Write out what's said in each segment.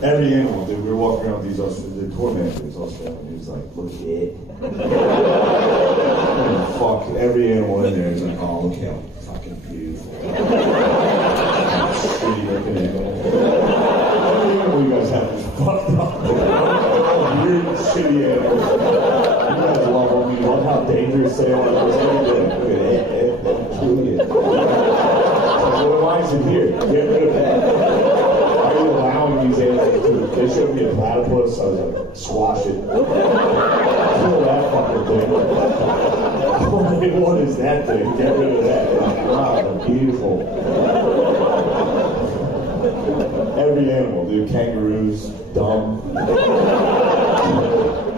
Every animal, dude, we were walking around with the tour manager was Australian, he was like, look at it. Fuck, every animal in there is like, oh, look how fucking beautiful. Shitty looking animal. Every animal you guys have is fucked up. Weird, shitty animals. You guys love them, you love how dangerous they are. Look at it, kill you. What am I here? Get rid of that. Allowing these animals to, they showed me a platypus, I was like, squash it. Kill that fucking thing. What is that thing? Get rid of that. Wow, they're beautiful. Every animal, dude, kangaroos, dumb.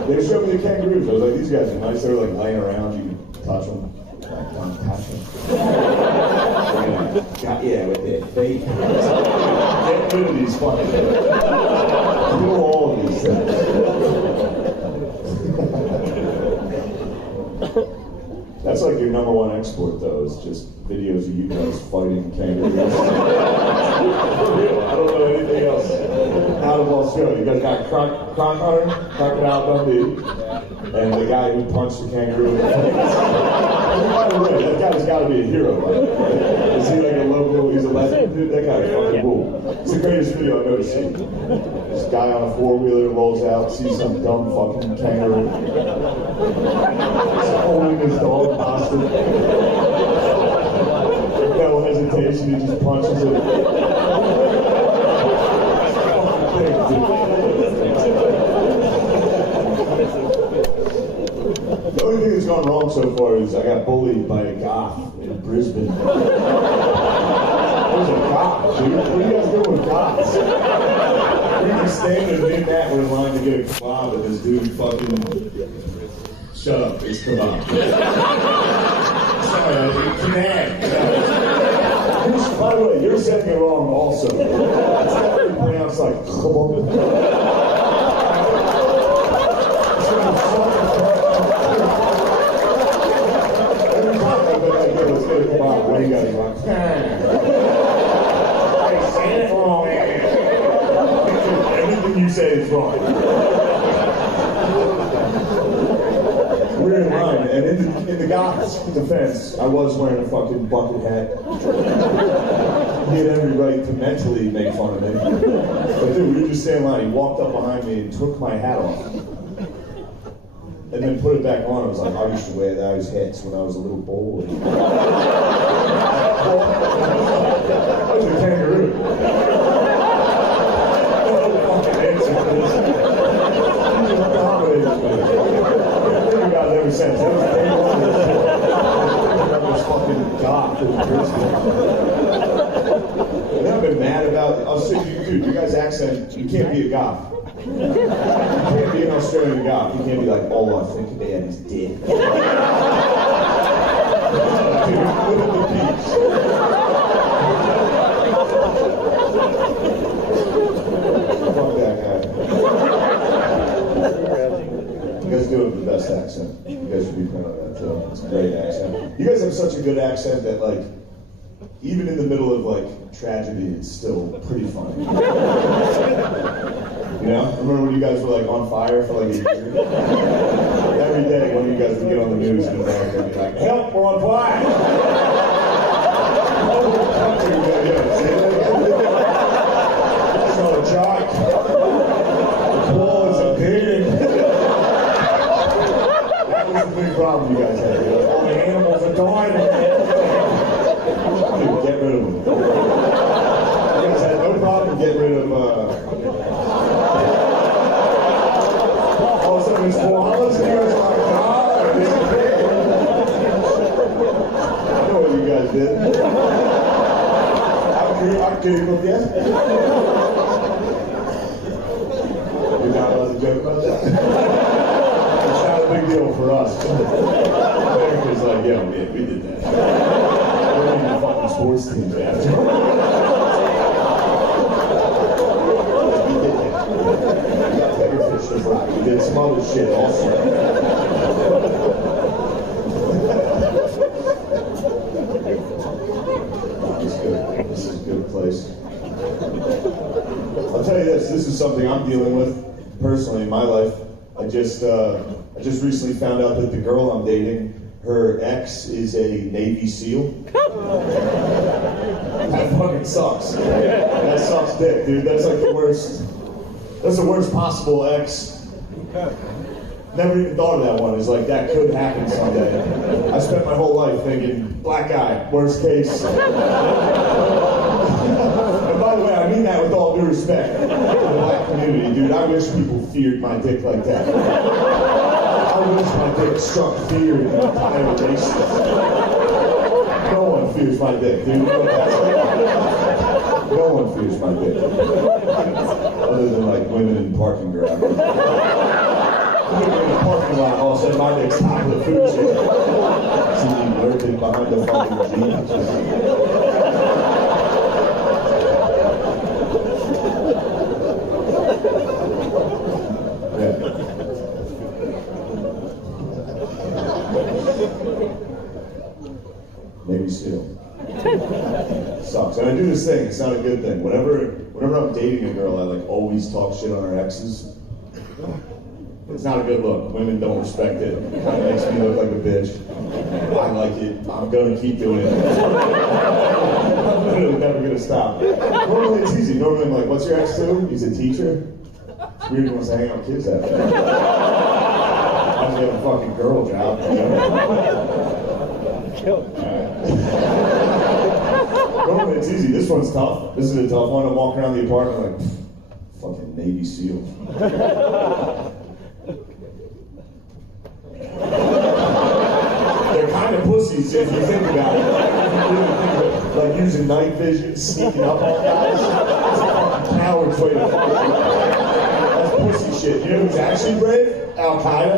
They showed me the kangaroos, I was like, these guys are nice, they were like laying around, you can touch them. Don't touch them. Yeah, with their feet. Get rid of these fucking things. Do all of these things. That's like your number one export, though, is just videos of you guys fighting kangaroos. I don't know anything else out of Australia. You guys got Crocodile Dundee, and the guy who punched the kangaroo in the face. By the way, that guy's got to be a hero, right? Is he like a local, he's a legend? Dude, that guy's fucking cool. It's the greatest video I've ever seen. This guy on a four-wheeler rolls out, sees some dumb fucking kangaroo. He's holding his dog hostage. No hesitation, he just punches it. The only thing that's gone wrong so far is I got bullied by a goth in Brisbane. There's a goth, dude. What do you guys do with goths? We were just standing in that, we're in line to get a kebab, and this dude fucking... Shut up, it's kebab. Sorry, kebab. By the way, you're saying it wrong also. It's actually pronounced like kebab. What do you got? Hey, say it wrong. Everything you say is wrong. We're in line, and in the Goth's defense, I was wearing a fucking bucket hat. He had every right to mentally make fun of me. But dude, we were just standing in line. He walked up behind me and took my hat off. And then put it back on. I was like, I used to wear those hats when I was a little boy. I was a kangaroo. No fucking answer for this. You got it ever since. That was day one. That was fucking goth in Brisbane. And I've been mad about it. I'll say, dude, your guys' accent, you can't be a goth. You can't be an Australian goth. You can't be like, all I think about is dick. Dude, look at the peaks. Fuck that guy. You guys do have the best accent. You guys should be proud of that, too. It's a great accent. You guys have such a good accent that, like, even in the middle of, like, tragedy, it's still pretty funny. You know? Remember when you guys were like on fire for like a year? Every day one of you guys would get on the news in America and be like, help, we're on fire! It's not a joke. The wall is a pig. That was the big problem you guys had. Like, all the animals are dying. Dude, get rid of them. You guys had no problem getting rid of These koalas, and you guys are like, God, this is big. I know what you guys did. I'm kidding with you. You're not allowed to joke about that. It's not a big deal for us. America's like, yeah, we did that. We're in the fucking sports teams after. We did some other shit also. This is good. This is a good place. I'll tell you this is something I'm dealing with personally in my life. I just recently found out that the girl I'm dating, her ex is a Navy SEAL. That fucking sucks. That sucks dick, dude. That's like the worst. That's the worst possible ex. Never even thought of that one. It's like, that could happen someday. I spent my whole life thinking, black guy, worst case. And by the way, I mean that with all due respect to the black community, dude. I wish people feared my dick like that. I wish my dick struck fear in the entire nation. No one fears my dick, dude. No one fears my dick. Other than like women in parking garages. In the parking lot, all of a sudden my dick's top of the food chain. See me lurking behind the fucking Jeep. Yeah. Maybe still. Sucks. And I do this thing, it's not a good thing. Whenever I'm dating a girl, I like always talk shit on her exes. It's not a good look. Women don't respect it. It kind of makes me look like a bitch. I like it. I'm gonna keep doing it. I'm literally never gonna stop. Normally it's easy. Normally I'm like, what's your ex do? He's a teacher? It's weird he wants to hang out with kids after that. I just have a fucking girl job, you know? Normally it's easy. This one's tough. This is a tough one. I'm walking around the apartment like, fucking Navy SEAL. They're kind of pussies if you think about it. Like using night vision, sneaking up on guys. That's a fucking coward's way to fuck. That's pussy shit. You know who's actually brave? Al-Qaeda.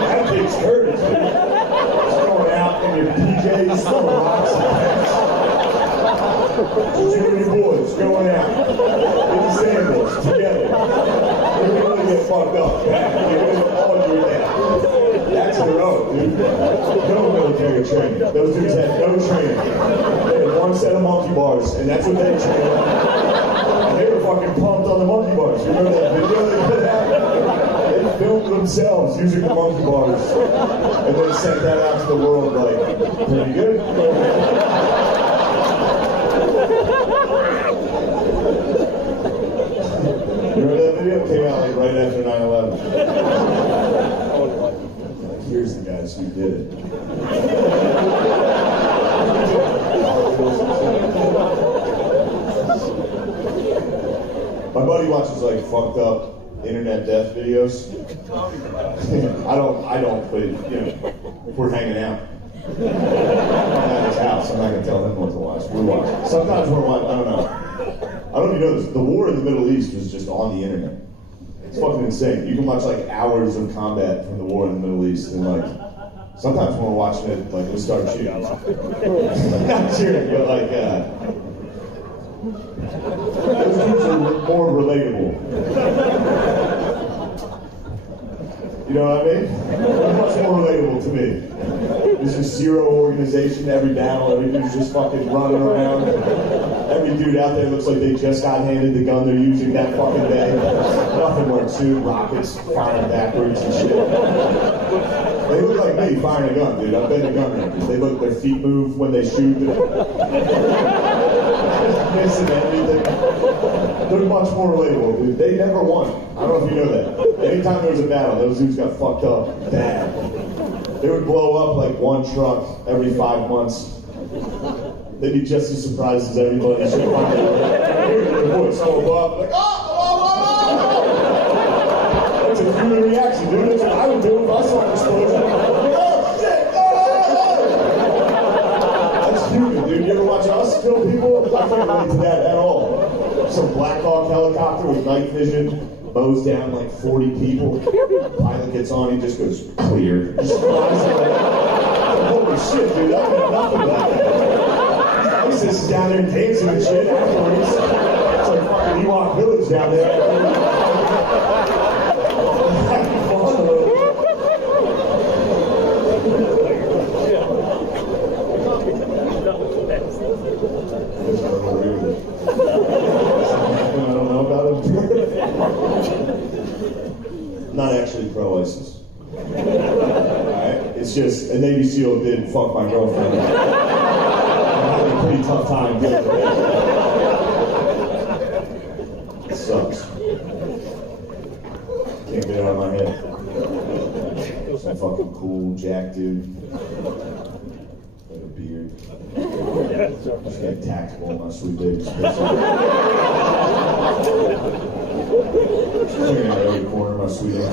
That takes courage, dude. Just going out in your PJs, throwing rocks and pants. You and your boys going out in the sandals together. You're gonna get fucked up. You're gonna all your dad. That's their own, dude. No military training. Those dudes had no training. They had one set of monkey bars, and that's what they trained on. And they were fucking pumped on the monkey bars. You remember that video they put out? They filmed themselves using the monkey bars, and then sent that out to the world like, pretty good. You remember that video? It came out like right after 9/11. Here's the guys who did it. My buddy watches like fucked up internet death videos. I don't, but you know, if we're hanging out. I'm at his house, I'm not gonna tell him what to watch. We're watching. Sometimes we're watching, I don't know. I don't know if you know this, the war in the Middle East was just on the internet. It's fucking insane. You can watch like hours of combat from the war in the Middle East, and like sometimes when we're watching it, like we start cheering. Not cheering, but like those dudes are more relatable. You know what I mean? They're much more relatable to me. There's just zero organization, every battle, every dude's just fucking running around. Every dude out there looks like they just got handed the gun they're using that fucking day. Nothing works, dude. Rockets firing backwards and shit. They look like me firing a gun, dude. I've been a gun range. They look, their feet move when they shoot. Missing everything. They're much more relatable, dude. They never won. I don't know if you know that. Anytime there was a battle, those dudes got fucked up bad. They would blow up like one truck every 5 months. They'd be just as surprised as everybody. Should find their voice. Someone would blow up like, oh! That's a human reaction, dude. That's what I would do if I saw an explosion. Oh shit! That's human, dude. You ever watch us kill people? I can't relate to that at all. Some Black Hawk helicopter with night vision mows down like 40 people. Pilot gets on, he just goes clear. Just flies away. Holy shit, dude! I know nothing about that. ISIS is down there dancing and shit afterwards. It's like fucking Ewok Village down there. Which I don't agree with it. Something I don't know about it. Not actually pro-ISIS. Alright? It's just a Navy SEAL did fuck my girlfriend. I'm having a pretty tough time dealing with it. It sucks. Can't get it out of my head. Some fucking cool Jack dude. With a beard. Just get tactical on my sweet baby. Clearing out every corner of my sweet baby.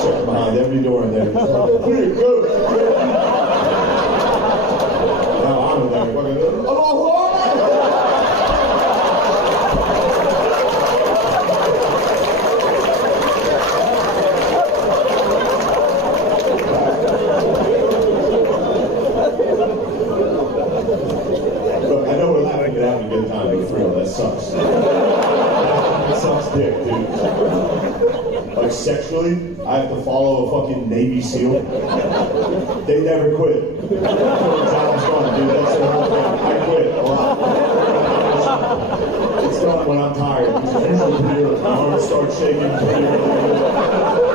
Checking behind every door in there. Clear, go! Now I'm in there. Fucking, Allahu Akbar! Look, I know we're laughing at having a good time, but for real, that sucks. That sucks dick, dude. Like, sexually, I have to follow a fucking Navy SEAL. They never quit. Until the job's done, dude. That's their whole thing. I quit a lot. It's done when I'm tired. My arms start shaking.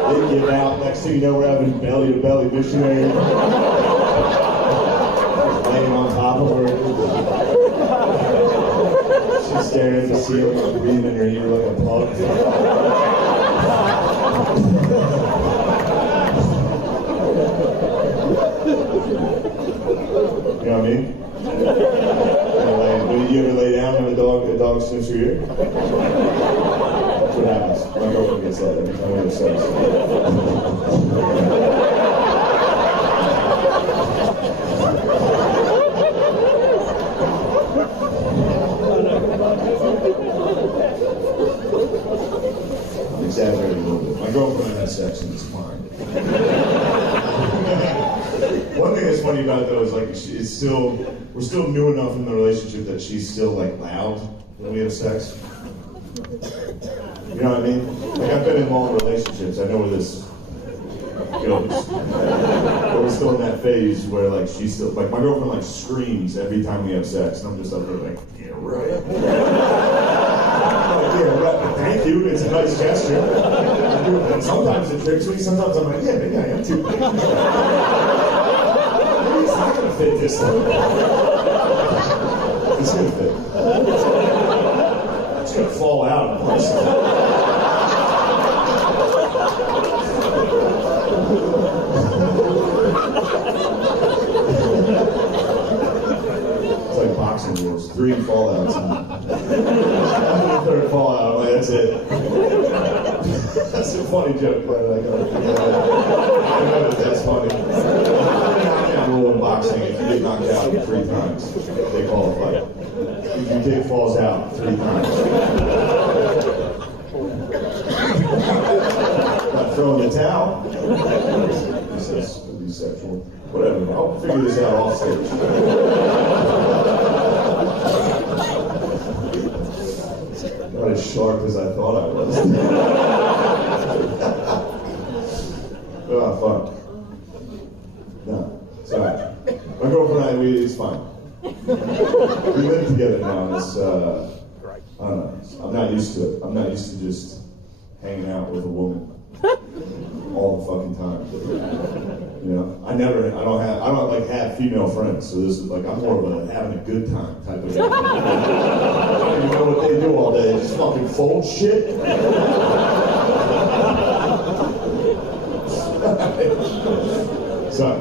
They get out. Next thing you know, we're having belly-to-belly missionary. Laying on top of her. She's staring at the ceiling, breathing in her ear like a pug. You know what I mean? You ever lay down when a dog sniffs your ear? That's what happens. My girlfriend gets that every time we have sex. I'm exaggerating a little bit. My girlfriend has sex and it's fine. One thing that's funny about it though is like we're still new enough in the relationship that she's still like loud when we have sex. You know what I mean? Like I've been in long relationships. I know where this goes. But we're still in that phase where like she's still like my girlfriend like screams every time we have sex, and I'm just up there like, yeah right. Yeah, right. Thank you. It's a nice gesture. And sometimes it tricks me. Sometimes I'm like, yeah, maybe I am too big. Maybe it's not gonna fit this time. It's gonna fit. It's gonna fall out in place. It's like boxing rules. 3 fallouts. After the 3rd fallout, I'm like, that's it. That's a funny joke, but I know that that's funny. Knockout rule in boxing: if you get knocked out 3 times, they call a fight. If your dick falls out 3 times, not throwing the towel. This is sexual. Whatever. I'll figure this out off stage. Not as sharp as I thought I was. Oh, fuck. No, sorry. My girlfriend and I, it's fine. We live together now, and it's, I don't know, I'm not used to it. I'm not used to just hanging out with a woman all the fucking time. You know, I don't like have female friends, so this is like, I'm more of a having a good time type of guy. I don't even know what they do all day, they just fucking fold shit. Sorry.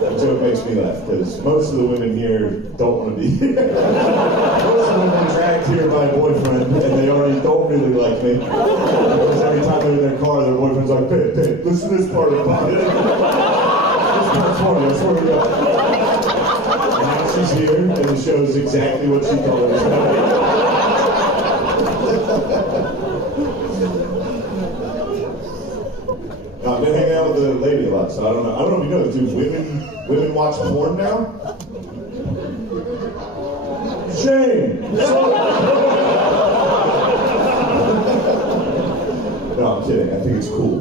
That joke makes me laugh, because most of the women here don't want to be here. Most of the women are dragged here by a boyfriend, and they already don't really like me. Because every time they're in their car, their boyfriend's like, hey, listen to this part of the podcast. This part's funny, I swear to God. And now she's here, and it shows exactly what she told us. I've been hanging out with the lady a lot, so I don't know if you know this, do women watch porn now? Shame! No, I'm kidding. I think it's cool.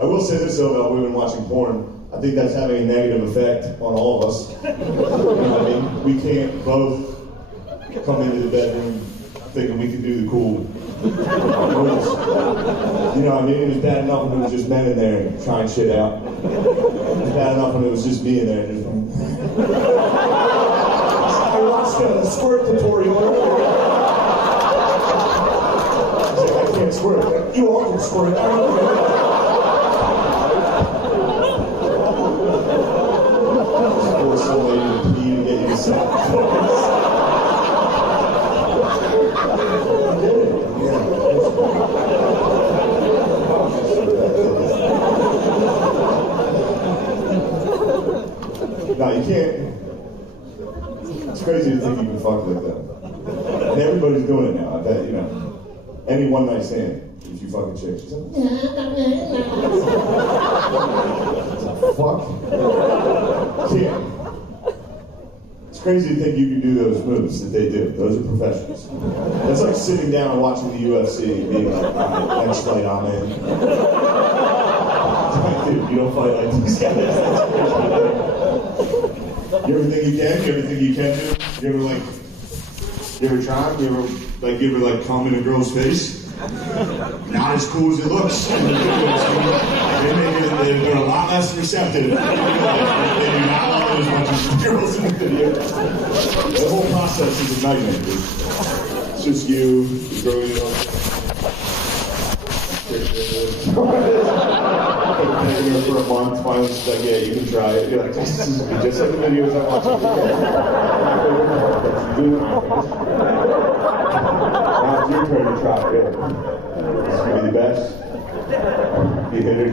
I will say this though about women watching porn. I think that's having a negative effect on all of us. You know what I mean? We can't both come into the bedroom thinking we can do the cool rules. You know what I mean? It was bad enough when it was just men in there trying shit out. It was bad enough when it was just me in there. Just, I watched the squirt tutorial earlier. I was like, I can't squirt. You all can squirt. Force some lady to pee to get you to stop. No, you can't. It's crazy to think you can fuck like that. And everybody's doing it now. I bet, you know. Any one night stand, if you fucking chick, she's like, fuck. Can't. It's crazy to think you can do those moves that they do. Those are professionals. That's like sitting down and watching the UFC and being like, all right, next fight I'm in. Dude, you don't fight like these guys. You ever think you can? You ever think you can do? You ever try? You ever come in a girl's face? Not as cool as it looks. They're a lot less receptive. They do not love it as much as the girls in the video. The whole process is a nightmare, dude. It's just you, the girl you know. Taking her for a month, finally she's like, yeah, you can try it. You're like, this is just like the videos I'm watching. Now it's your turn to try it. This is gonna be the best. You hit it.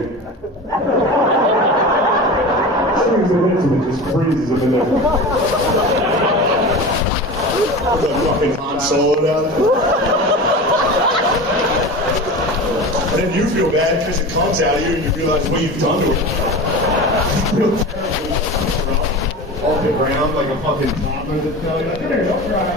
Swings and hits him and just freezes him in there. The fucking Han Solo down there. And then you feel bad because it comes out of you and you realize what you've done to it. Off the ground like a fucking toddler that's telling you, here, don't try it.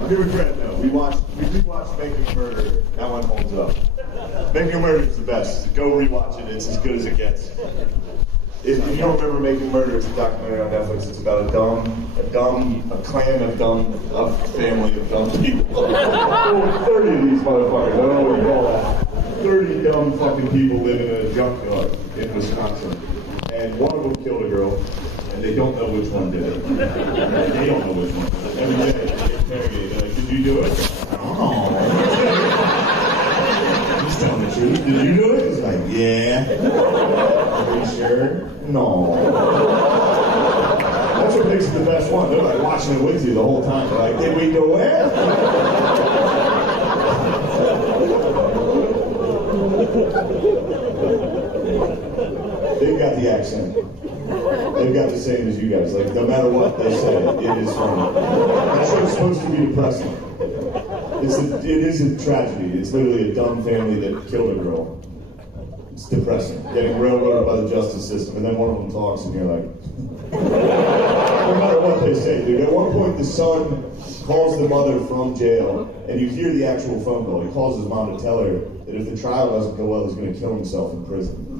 I'll give it credit though. We rewatched Making a Murderer. That one holds up. Making a Murderer is the best. best. Go rewatch it. It's as good as it gets. If you don't remember Making Murder, it's a documentary on Netflix. It's about a clan of a family of dumb people. 30 of these motherfuckers. I don't know what you call that. 30 dumb fucking people live in a junkyard in Wisconsin. And one of them killed a girl, and they don't know which one did it. They don't know which one did it. Every day they get interrogated. They're like, did you do it? I don't know. He's telling the truth. Did you do it? It's like, yeah. Are you sure? No. That's what makes it the best one. They're like watching it with you the whole time. They're like, did we do it? They've got the accent. They've got the same as you guys. Like, no matter what they say, it is funny. That show's supposed to be depressing. It is a tragedy. It's literally a dumb family that killed a girl. It's depressing. Getting railroaded by the justice system, and then one of them talks, and you're like, no matter what they say, dude. At one point, the son calls the mother from jail, and you hear the actual phone call. He calls his mom to tell her that if the trial doesn't go well, he's going to kill himself in prison.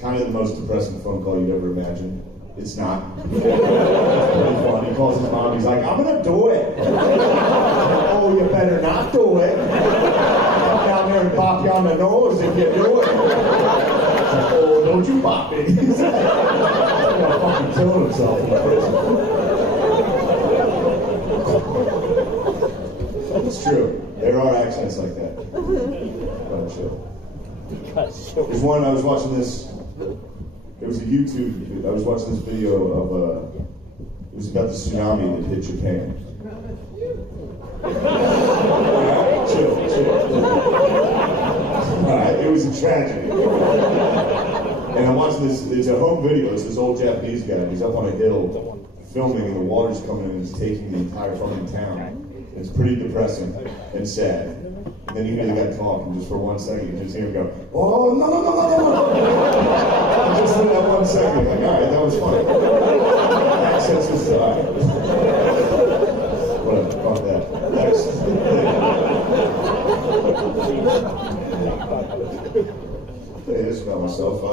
Kind of the most depressing phone call you'd ever imagine. It's not. It's pretty fun. He calls his mom. He's like, I'm going to do it. Oh, you better not do it. Come down there and pop you on the nose if you do it. Like, oh, don't you pop it. He's like, gonna fucking kill himself in prison. It's true. There are accents like that. But chill. There's one, I was watching this, it was a YouTube, I was watching this video of, it was about the tsunami that hit Japan. Alright, chill. Alright, it was a tragedy. And I'm watching this, it's a home video, it's this old Japanese guy, he's up on a hill filming and the water's coming in and it's taking the entire fucking town. It's pretty depressing and sad. And then you hear the guy talking just for 1 second, you just hear him go, oh, no. Just in that 1 second, like, alright, that was funny. Accents was alright. Whatever, fuck that. Next. Hey, this about myself. I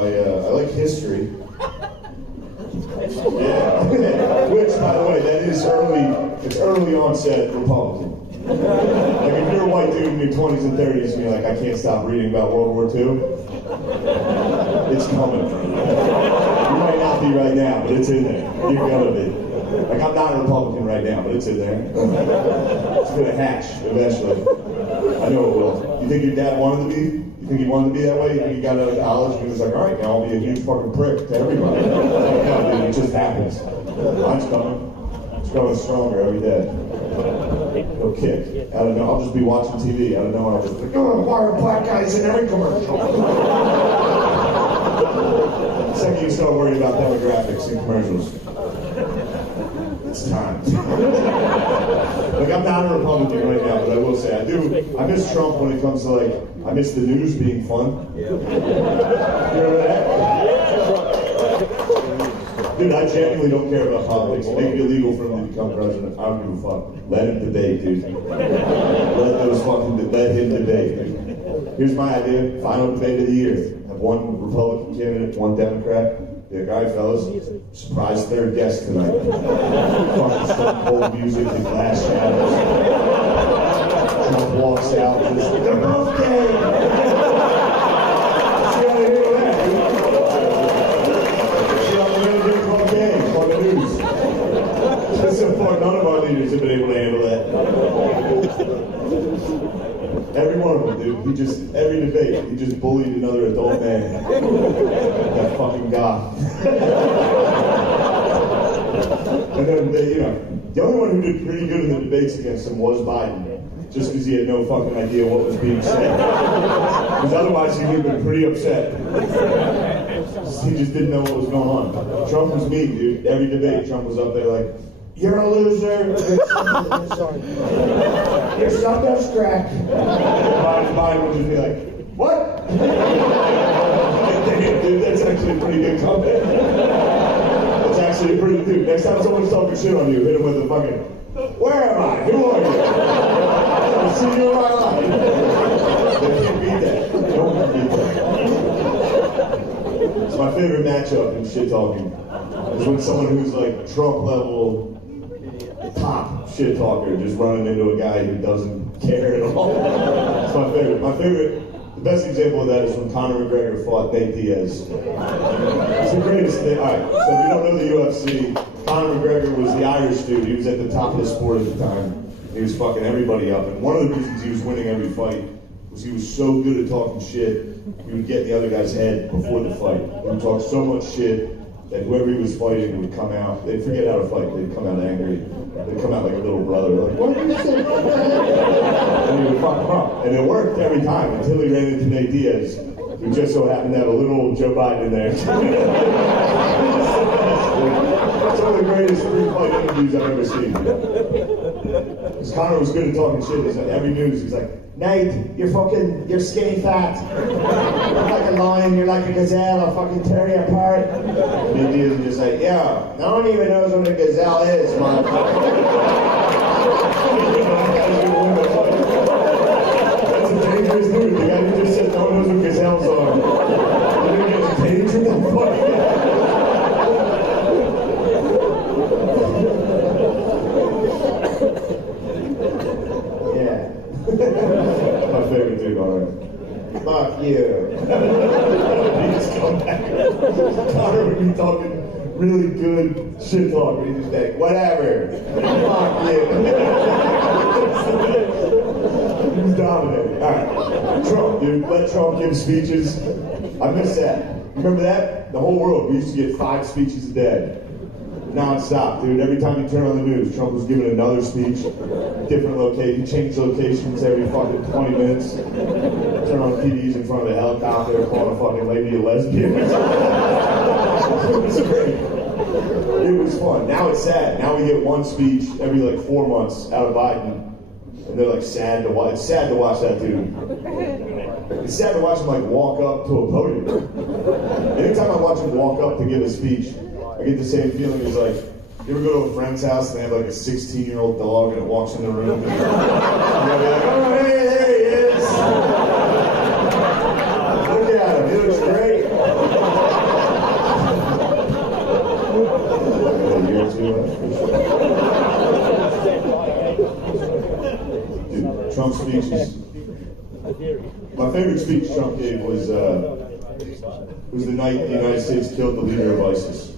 like history. Yeah. Which, by the way, that is it's early onset Republican. Like, if you're a white dude in your 20s and 30s and you're like, I can't stop reading about World War II, it's coming. You might not be right now, but it's in there. You're gonna be. Like, I'm not a Republican right now, but it's in there. It's gonna hatch eventually. I know it will. You think your dad wanted to be? You think he wanted to be that way? You think he got out of college and he was like, all right, now I'll be a huge fucking prick to everybody. No, dude, it just happens. Mine's coming. It's growing stronger every day. It'll kick. I don't know. I'll just be watching TV. I don't know. I'll just be like, oh, why are black guys in every commercial? The second you start worrying about demographics in commercials, it's time. Like, I'm not a Republican right now, but I will say I miss Trump when it comes to, like, I miss the news being fun. You remember that? Dude, I genuinely don't care about politics. Make it illegal for him to become president. I don't give a fuck. Let him debate, dude. Let him debate. Here's my idea. Final debate of the year. Have one Republican candidate, one Democrat. Yeah, guy, fellas, surprise third guest tonight. Fucking Stone Cold music and glass shadows. Trump walks out and just, they're both gay! You gotta hear that, dude. You know, they're both gay. Fucking news. So far, none of our leaders have been able to handle that. Every one of them, dude. Every debate, he just bullied another adult man. That fucking goth. And then, the only one who did pretty good in the debates against him was Biden. Just because he had no fucking idea what was being said. Because otherwise he would have been pretty upset. He just didn't know what was going on. Trump was mean, dude. Every debate, Trump was up there like, you're a loser. Your son does crack. Biden would just be like, what? Damn, dude, that's actually a pretty good comeback. That's actually a pretty good. Next time someone's talking shit on you, hit him with a fucking, Where am I? Who are you? I've seen you in my life. They can't beat that. No one can beat that. It's my favorite matchup in shit talking. Is when someone who's like Trump level top shit talker just running into a guy who doesn't care at all. It's my favorite. The best example of that is when Conor McGregor fought Nate Diaz. It's the greatest thing. All right, so if you don't know the UFC, Conor McGregor was the Irish dude. He was at the top of the sport at the time. He was fucking everybody up. And one of the reasons he was winning every fight was he was so good at talking shit, he would get in the other guy's head before the fight. He would talk so much shit that whoever he was fighting would come out. They'd forget how to fight. They'd come out angry. They'd come out like a little brother. Like, what did you say? And he would fuck him up. And it worked every time until he ran into Nate Diaz, who just so happened to have a little Joe Biden in there. It's one of the greatest three-fight interviews I've ever seen. Because Conor was good at talking shit. He's like, every news, he's like, Nate, you're skinny fat. You're like a lion, you're like a gazelle, I'll fucking tear you apart. And Nate Diaz is just like, yeah, no one even knows what a gazelle is, motherfucker. That's a dangerous dude. The guy who just said no one knows what gazelles are. You're gonna get caged with that fucking guy. My favorite dude on earth. Fuck you. He just come back. Conor would be talking really good shit talk. He'd just like, whatever. Fuck you. He was dominating. Alright. Trump, dude. Let Trump give speeches. I miss that. Remember that? The whole world, we used to get 5 speeches a day. Non-stop, dude. Every time you turn on the news, Trump was giving another speech, different location. He changed locations every fucking 20 minutes. Turn on TVs in front of a helicopter, calling a fucking lady a lesbian. It was great. It was fun. Now it's sad. Now we get one speech every like 4 months out of Biden, and they're like sad to watch. It's sad to watch that dude. It's sad to watch him like walk up to a podium. Anytime I watch him walk up to give a speech, I get the same feeling as like, you ever go to a friend's house and they have like a 16-year-old dog and it walks in the room and you're gonna be like, oh, hey, there he is. Look at him, he looks great. Dude, Trump's speeches. My favorite speech Trump gave was the night the United States killed the leader of ISIS.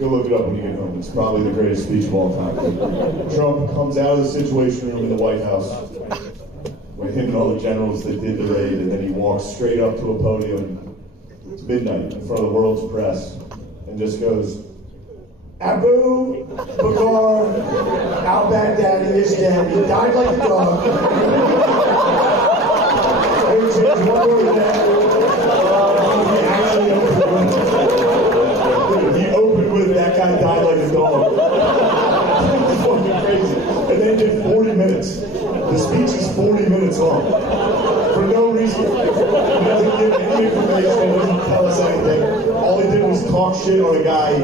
Go look it up when you get home. It's probably the greatest speech of all time. Trump comes out of the Situation Room in the White House with him and all the generals that did the raid, and then he walks straight up to a podium. It's midnight in front of the world's press, and just goes, Abu Bakr al-Baghdadi is dead. He died like a dog. He opened with that guy died like a dog. It's fucking crazy. And they did 40 minutes. The speech is 40 minutes long. For no reason. He doesn't give any information, he doesn't tell us anything. All he did was talk shit on a guy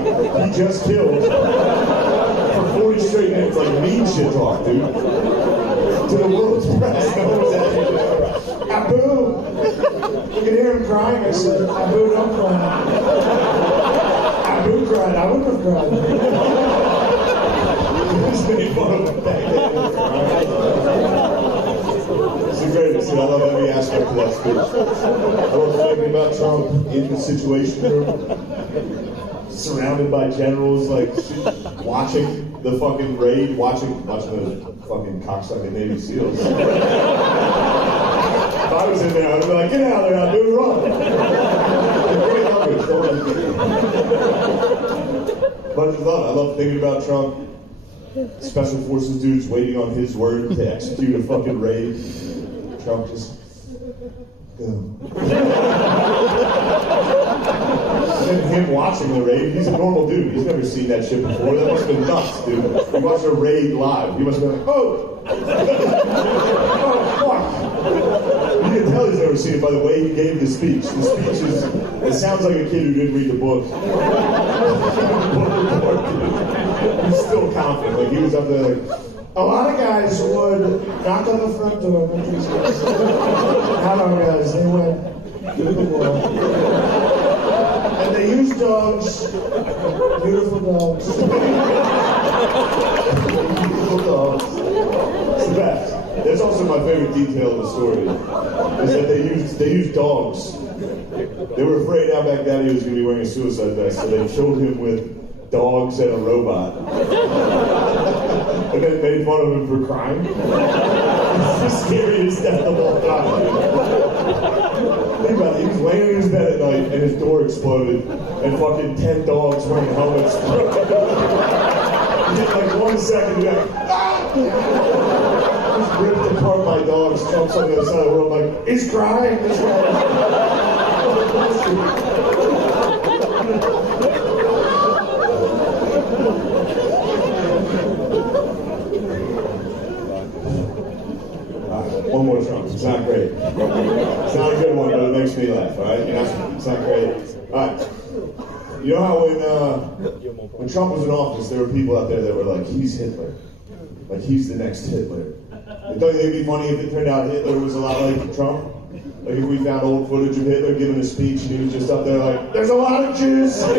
he just killed for 40 straight minutes, like mean shit talk, dude. To the world's press. Abu! You can hear him crying. I said, Abu, don't cry. Abu cried. I wouldn't have cried. He was made fun of him back then. It's the greatest. I love every aspect of that speech. I love thinking about Trump in the Situation Room, surrounded by generals, like watching the fucking raid, watching the fucking cocksucking Navy SEALs. If I was in there, I'd be like, get out of there, I'm doing wrong. But I love thinking about Trump. Special forces dudes waiting on his word to execute a fucking raid. Trump just go. And then him watching the raid, he's a normal dude. He's never seen that shit before. That must have been nuts, dude. He watched a raid live. He must have been like, oh! Oh, fuck! You can tell he's never never seen it. By the way he gave the speech is, it sounds like a kid who didn't read the book. He's still confident. Like, he was up there like, a lot of guys would knock on the front door. Hello, guys. They went to the world. And they used dogs. Beautiful dogs. Beautiful dogs. It's the best. That's also my favorite detail of the story, is that they used dogs. They were afraid Al Baghdadi was going to be wearing a suicide vest, so they showed him with dogs and a robot. And then made fun of him for crying. It's the scariest death of all time. Think about it, he was laying in his bed at night and his door exploded and fucking 10 dogs wearing helmets. He did like 1 second, you're like, ah! Just ripped apart my dogs, jumps on the other side of the world, like, he's crying, he's crying. One more Trump. It's not great. It's not a good one, but it makes me laugh, all right? It's not great. All right. You know how when Trump was in office, there were people out there that were like, he's Hitler. Like, he's the next Hitler. Don't you think it'd be funny if it turned out Hitler was a lot like Trump? Like, if we found old footage of Hitler giving a speech and he was just up there like, there's a lot of Jews. Some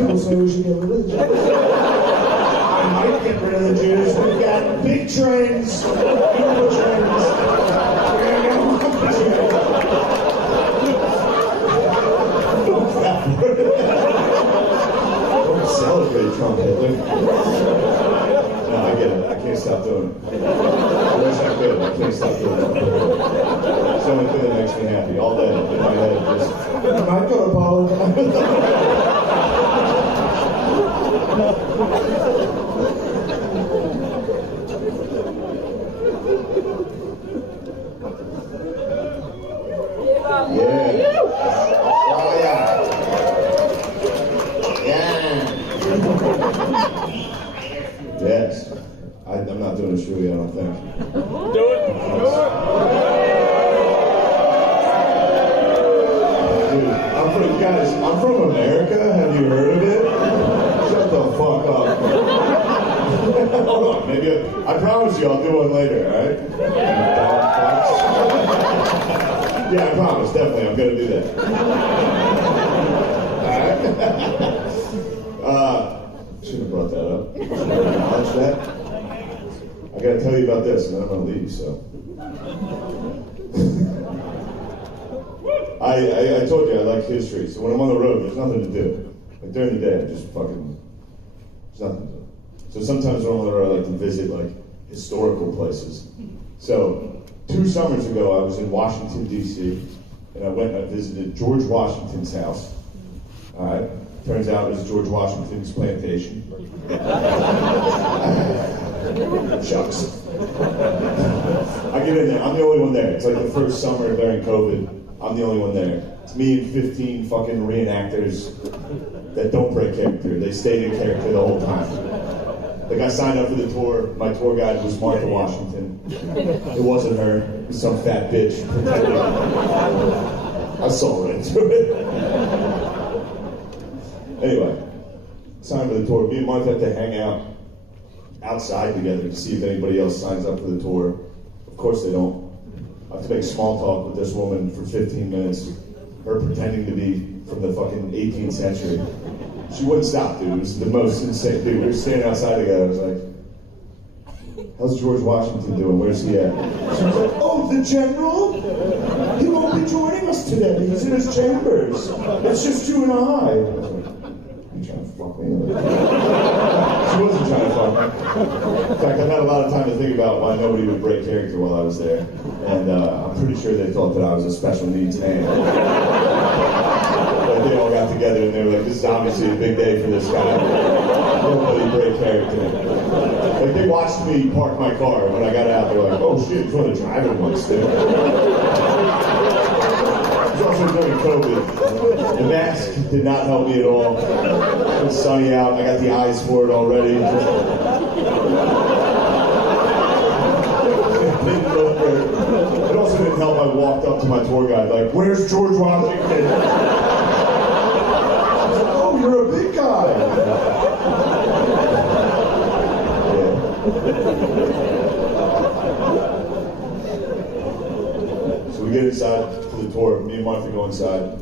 people say we should get religion. I might get rid of the Jews. We've got big trains, beautiful trains. Don't celebrate Trump, Hitler. No, I get it. I can't stop doing it. I wish I could. I can't stop doing it. It's the only thing that makes me happy. All day in my head, just, I'm not going to apologize. Yes. I'm not doing a shrewy, I don't think. Do it. Dude, I'm from America. Have you heard of it? Shut the fuck up. Hold on, maybe I promise you I'll do one later, alright? Yeah, I promise, definitely, I'm gonna do that. Alright? Shouldn't have brought that up. Acknowledge that. I gotta tell you about this, and then I'm gonna leave, so. I told you I like history, so when I'm on the road, there's nothing to do. Like during the day, I just fucking, there's nothing to do. So sometimes when I'm on the road, I like to visit like historical places. So 2 summers ago, I was in Washington, D.C., and I went and I visited George Washington's house. All right. Turns out it was George Washington's plantation. Shucks. I get in there. I'm the only one there. It's like the first summer during COVID. I'm the only one there. It's me and 15 fucking reenactors that don't break character. They stayed in character the whole time. Like, I signed up for the tour. My tour guide was Martha Washington. It wasn't her. It was some fat bitch pretending. I saw right through it. Anyway, signed for the tour. Me and Martha have to hang out outside together to see if anybody else signs up for the tour. Of course they don't. I have to make small talk with this woman for 15 minutes, her pretending to be from the fucking 18th century. She wouldn't stop, dude. It was the most insane thing. We were standing outside together. I was like, how's George Washington doing? Where's he at? She was like, oh, the general? He won't be joining us today. He's in his chambers. It's just you and I. I was like, you trying to fuck me? She wasn't trying to fuck me. In fact, I've had a lot of time to think about why nobody would break character while I was there. And I'm pretty sure they thought that I was a special needs man. But they all got together and they were like, this is obviously a big day for this guy. Nobody break character. Like, they watched me park my car. When I got out, they were like, oh shit, he's one of the driving ones, dude. It was also during COVID. The mask did not help me at all. It was sunny out. I got the eyes for it already. also didn't help. I walked up to my tour guide like, "Where's George Washington?" I was like, "Oh, you're a big guy." So we get inside for the tour. Me and Martha go inside.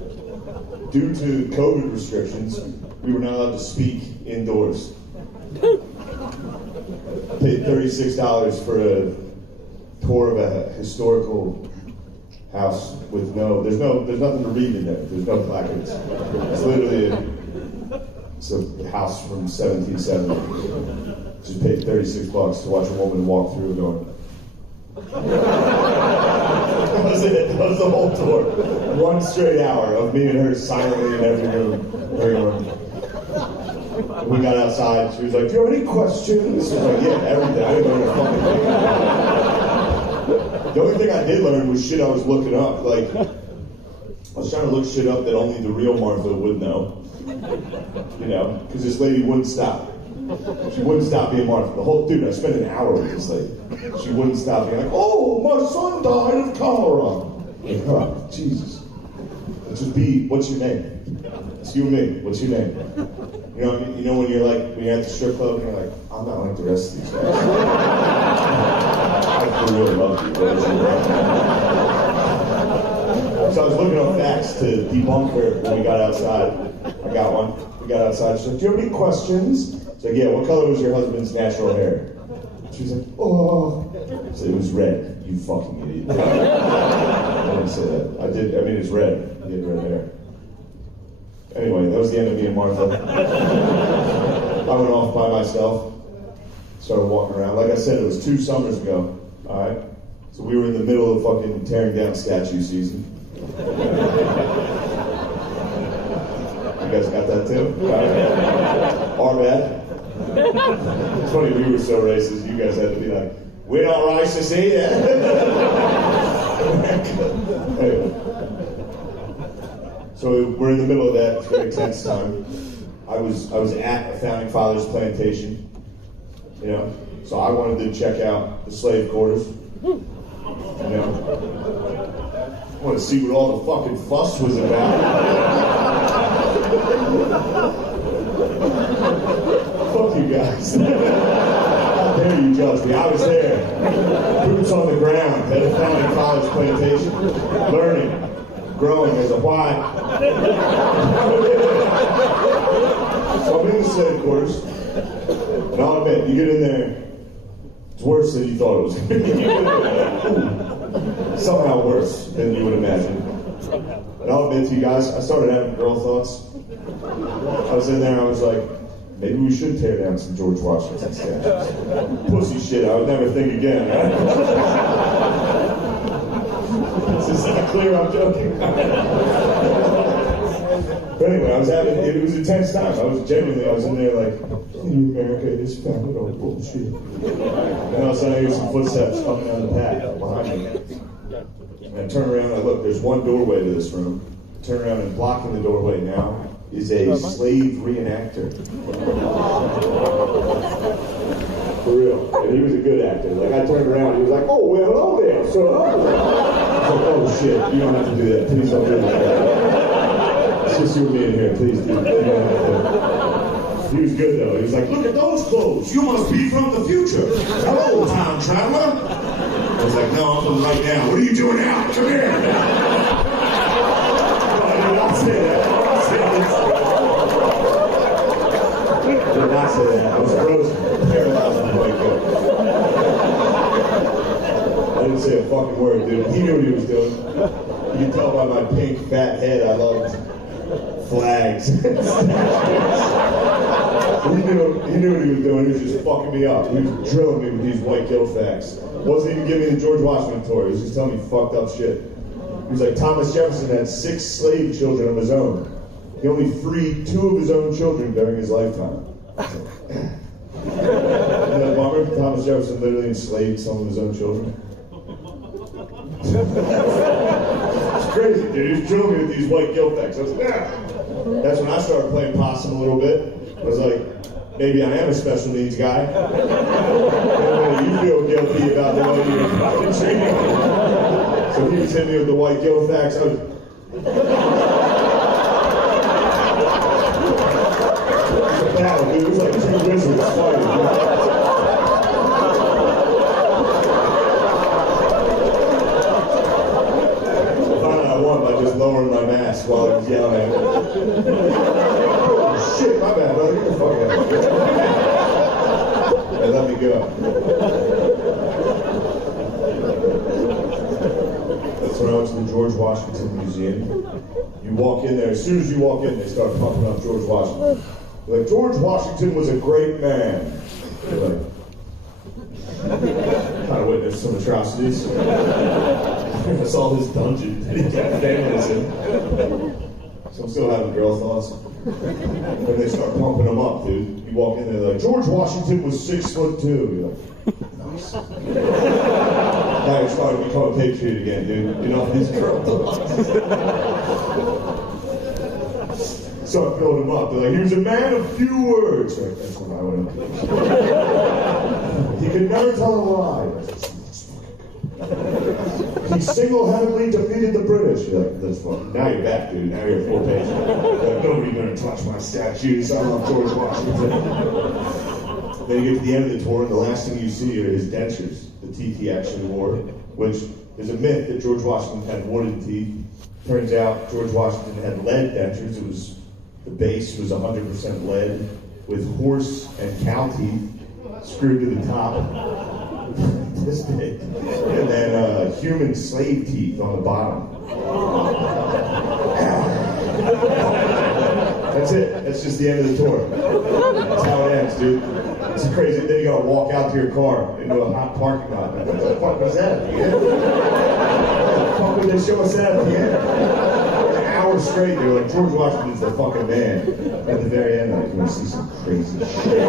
Due to COVID restrictions, we were not allowed to speak indoors. Paid $36 for a tour of a historical house with there's nothing to read in there. There's no placards. It's literally a house from 1770. Just paid $36 to watch a woman walk through a door. That was it. That was the whole tour. 1 straight hour of me and her silently in every room. We got outside. She was like, "Do you have any questions?" I was like, "Yeah, everything." I didn't learn a fucking thing. The only thing I did learn was shit I was looking up. Like, I was trying to look shit up that only the real Martha would know. You know, because this lady wouldn't stop. She wouldn't stop being Martha. The whole dude, I spent an hour with this lady. She wouldn't stop being like, "Oh, my son died of cholera." Like, oh, Jesus. Let's just be, what's your name? It's you and me. What's your name? You know when you're at the strip club and you're like, "I'm not like the rest of these guys." I really love you. So I was looking up facts to debunk her when we got outside. I got one. We got outside. She's like, "Do you have any questions?" It's like, "Yeah, what color was your husband's natural hair?" She was like, "Oh." So it was red. You fucking idiot. I didn't say that. I mean, it's red. He had red hair. Anyway, that was the end of me and Martha. I went off by myself. Started walking around. Like I said, it was 2 summers ago. Alright? So we were in the middle of fucking tearing down statue season. You guys got that too? Our bad. It's funny, we were so racist, you guys had to be like, "We're not racist either." Anyway. So we're in the middle of that. It's a very tense time. I was at a Founding Fathers plantation, you know, so I wanted to check out the slave quarters, you know. I wanted to see what all the fucking fuss was about. Fuck you guys. How dare you judge me? I was there. Boots on the ground at a Founding Fathers plantation, learning, growing as a white. So I'm in the slave quarters, and I'll admit, you get in there, it's worse than you thought it was going to be. Somehow worse than you would imagine. And I'll admit to you guys, I started having girl thoughts. I was in there, I was like, maybe we should tear down some George Washington statues. Pussy shit, I would never think again, right? Is that clear? I'm joking. But anyway, it was a tense time. I was in there like, America is founded on bullshit. And all of a sudden I hear some footsteps coming down the path behind me. And I turn around and I look, there's one doorway to this room. I turn around and blocking the doorway now is a slave reenactor. For real. And he was a good actor. Like, I turned around, he was like, "Oh, well, hello there, sir." I was like, "Oh, shit, you don't have to do that. Please don't do that. It's just you and me in here, please, dude. You don't have to." He was good, though. He was like, "Look at those clothes. You must be from the future. Hello, time traveler." I was like, "No, I'm from right now. What are you doing now? Come here." No, I did not say that. I did not say that. I was frozen, paralyzed when I wake up. I didn't say a fucking word, dude. He knew what he was doing. You can tell by my pink, fat head I loved flags. He knew what he was doing. He was just fucking me up. He was drilling me with these white guilt facts. Wasn't even giving me the George Washington tour. He was just telling me fucked up shit. He was like, Thomas Jefferson had 6 slave children of his own. He only freed 2 of his own children during his lifetime. Isn't that a bummer? Thomas Jefferson literally enslaved some of his own children. It's crazy, dude. He was drilling me with these white guilt facts. I was like, ah. That's when I started playing possum a little bit. I was like, maybe I am a special needs guy. You feel guilty about the way you're fucking treating me. So he was hitting me with the white Gilfax. I was... It was a battle, dude. It was like two wizards fighting. Finally, I won by just lowering my mask while he was yelling at me. Oh, shit, my bad, brother. Get the fuck out. And let me go. That's when I went to the George Washington Museum. You walk in there, as soon as you walk in, they start pumping up George Washington. They're like, George Washington was a great man. You're like, kind of witnessed some atrocities. I saw his dungeon that he kept families in. So I'm still having girl thoughts. Then they start pumping him up, dude. You walk in there, like, George Washington was 6'2". You're like, nice. Now you're starting to become a patriot again, dude. You know, these girl thoughts. Start building him up. They're like, he was a man of few words. Right, that's when I went up. He could never tell a lie. He single-handedly defeated the British. You're like, that's fun. Now you're back, dude. Now you're a full page. Like, nobody's gonna touch my statues. I love George Washington. Then you get to the end of the tour, and the last thing you see are his dentures, the teeth he actually wore, which is a myth that George Washington had wooden teeth. Turns out George Washington had lead dentures. It was, the base was 100% lead, with horse and cow teeth screwed to the top. This big. And then human slave teeth on the bottom. That's it. That's just the end of the tour. That's how it ends, dude. It's crazy. Then you gotta walk out to your car into a hot parking lot. What the fuck was that at the end? What the fuck would they show us that at the end? An hour straight, they were like, George Washington's the fucking man. At the very end, like, you wanna see some crazy shit.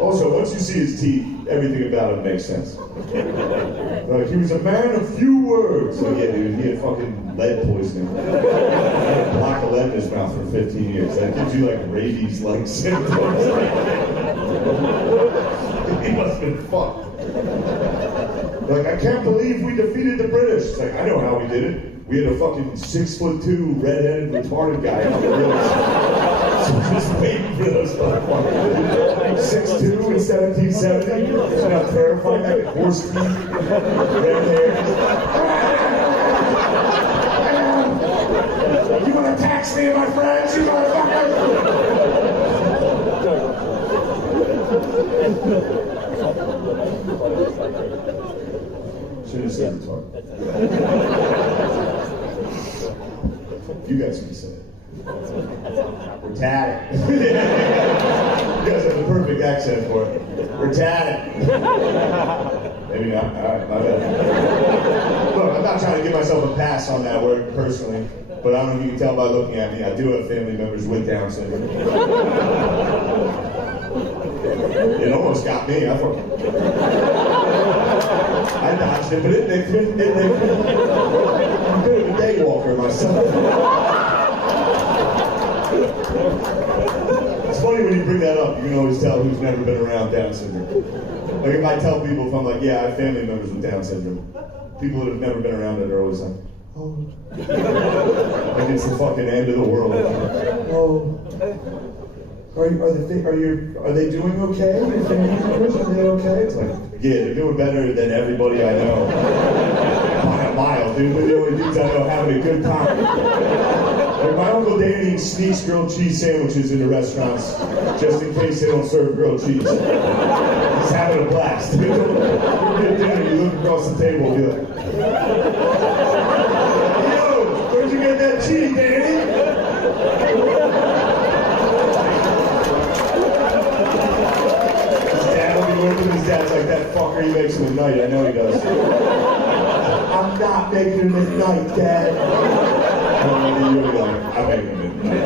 Also, once you see his teeth, everything about him makes sense. Like, he was a man of few words. So yeah, dude, he had fucking lead poisoning. He had a block of lead in his mouth for 15 years. That gives you like rabies-like symptoms. He must have been fucked. Like, I can't believe we defeated the British. It's like, I know how we did it. We had a fucking 6'2", red-headed, retarded guy on the wheels. So just waiting for those motherfuckers. 6'2" in 1770. Isn't that terrifying? That horse teeth, red hair. You wanna tax me, my friends? You motherfuckers! Should have said retarded. You guys can say it. Retarded. You guys have the perfect accent for it. Retarded. Maybe not. Alright, my bad. Look, I'm not trying to give myself a pass on that word personally, but I don't know if you can tell by looking at me, I do have family members with Down syndrome. It almost got me. I dodged it, but I'm a bit of a day walker myself. It's funny when you bring that up, you can always tell who's never been around Down syndrome. Like if I tell people, if I'm like, yeah, I have family members with Down syndrome, people that have never been around it are always like, oh. Like it's the fucking end of the world. Oh. Are they doing okay? Your family members, are they okay? It's like, yeah, they're doing better than everybody I know. By a mile, dude. They're the only dudes I know having a good time. Like my Uncle Danny sneaks grilled cheese sandwiches into restaurants just in case they don't serve grilled cheese. He's having a blast. You get dinner, you look across the table and be like, yo, where'd you get that cheese, Danny? His dad's like, that fucker, he makes him at night. I know he does. I'm not making him at night, Dad. And you're like, I make him at night.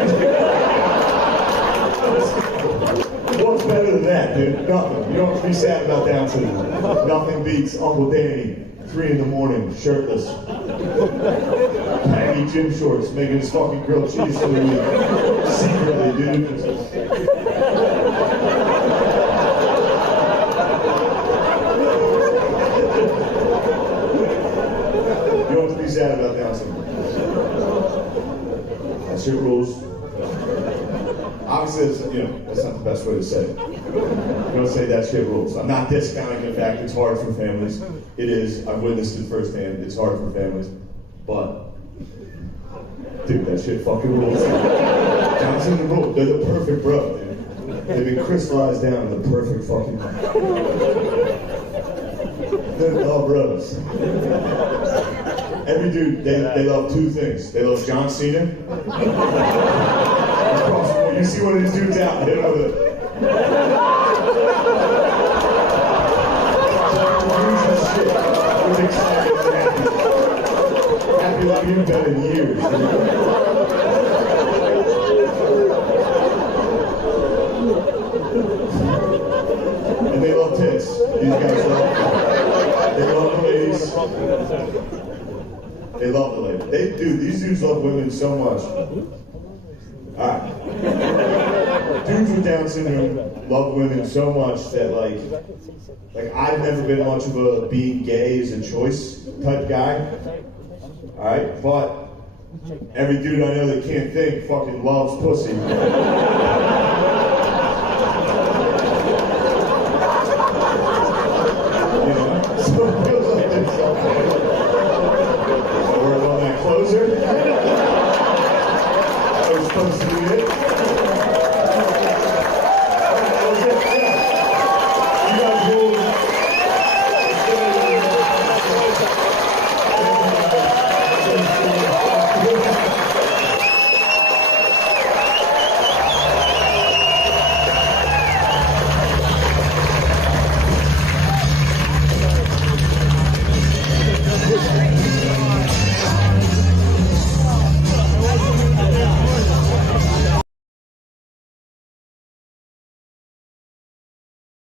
What's better than that, dude? Nothing. You don't have to be sad about Down syndrome. Nothing beats Uncle Danny, 3 in the morning, shirtless. Baggy gym shorts, making his fucking grilled cheese for the week. Secretly, dude. be sad about Down syndrome. That shit rules. Obviously, that's not the best way to say it. You don't say that shit rules. I'm not discounting the fact it's hard for families. It is. I've witnessed it firsthand. It's hard for families. But, dude, that shit fucking rules. Down syndrome rules. They're the perfect bro, dude. They've been crystallized down in the perfect fucking. They're all bros. Every dude, they love two things. They love John Cena. You see one of these dudes out, hit him with it. Shit. I was excited and happy. Happy like you've done in years. And they love tits. These guys they love the ladies. They love the ladies. These dudes love women so much. Alright. Dudes with Down syndrome love women so much that like I've never been much of a being gay is a choice type guy. Alright, but every dude I know that can't think fucking loves pussy.